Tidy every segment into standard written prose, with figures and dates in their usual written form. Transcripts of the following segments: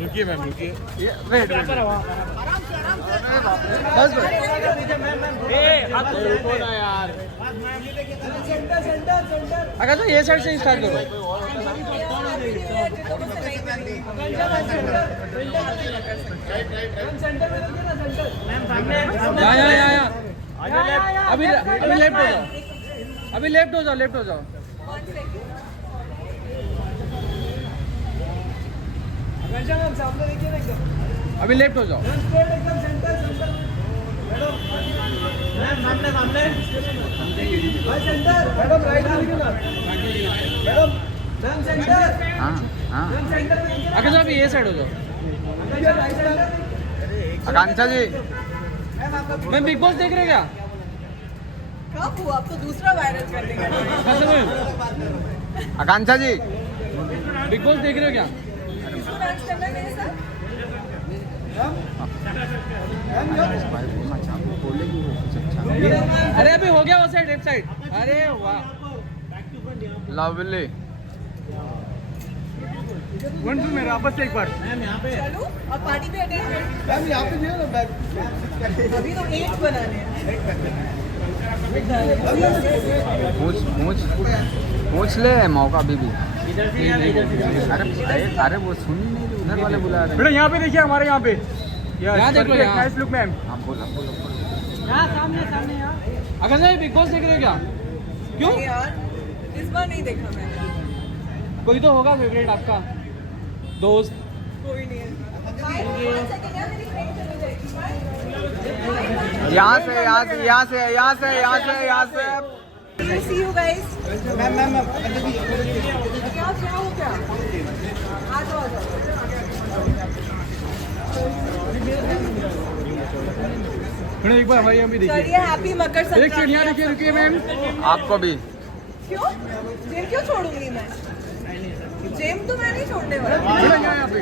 रुकिए मैम रुकिए। वेट बस रुको ना यार। अगर तो ये साइड से स्टार्ट करो। या अभी लेफ्ट हो जाओ, अभी लेफ्ट हो जाओ, लेफ्ट हो जाओ। अभी लेफ्ट हो जाओ। अगर अभी ये साइड हो जाओ। आकांक्षा जी, मैं बिग बॉस देख रहे क्या? कब हुआ? अब तो दूसरा वायरल कर देगा। आकांक्षा जी, बिग बॉस देख रहे हो क्या? इसको डांस करना है मेरे साथ? अरे अभी हो गया वो साइड, लेफ्ट साइड। अरे वाह, लवली। वन टू मेरा आपस से एक बार। चलो और पार्टी पे अटेंड कर। अभी तो 8 बनाने हैं। पूछ ले, मौका अभी भी। अरे वो सुन ही नहीं रही, उधर वाले बुला रहे। बेटा यहाँ पे देखिए, हमारे यहाँ पे। यहाँ देखो, नाइस लुक मैम। आप बोलो। यहाँ सामने सामने यहाँ। अगर से बिग बॉस देख रहे हो क्या? क्यों? नहीं यार, इस बार नहीं देखा मैंने। कोई तो होगा फेवरेट आपका दोस्त। कोई नहीं है। यहाँ से यहाँ से यहाँ से यहाँ से यहाँ से यहाँ से। See you guys. मैम क्या हो क्या? आ जाओ। मैडम एक बार हमारे यहाँ भी देखिए। चलिए, हैप्पी मकर एक संक्रांति। सेकंड यहाँ देखिए, रुकिए मैम। आपको भी। क्यों? जिम क्यों छोड़ूंगी मैं? जिम तो मैं नहीं छोड़ने वाली। मैडम यहाँ पे।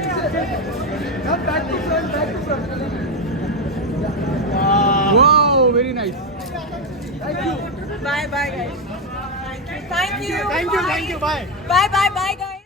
Wow, very nice. Bye bye guys. Thank you. Bye. Bye bye guys.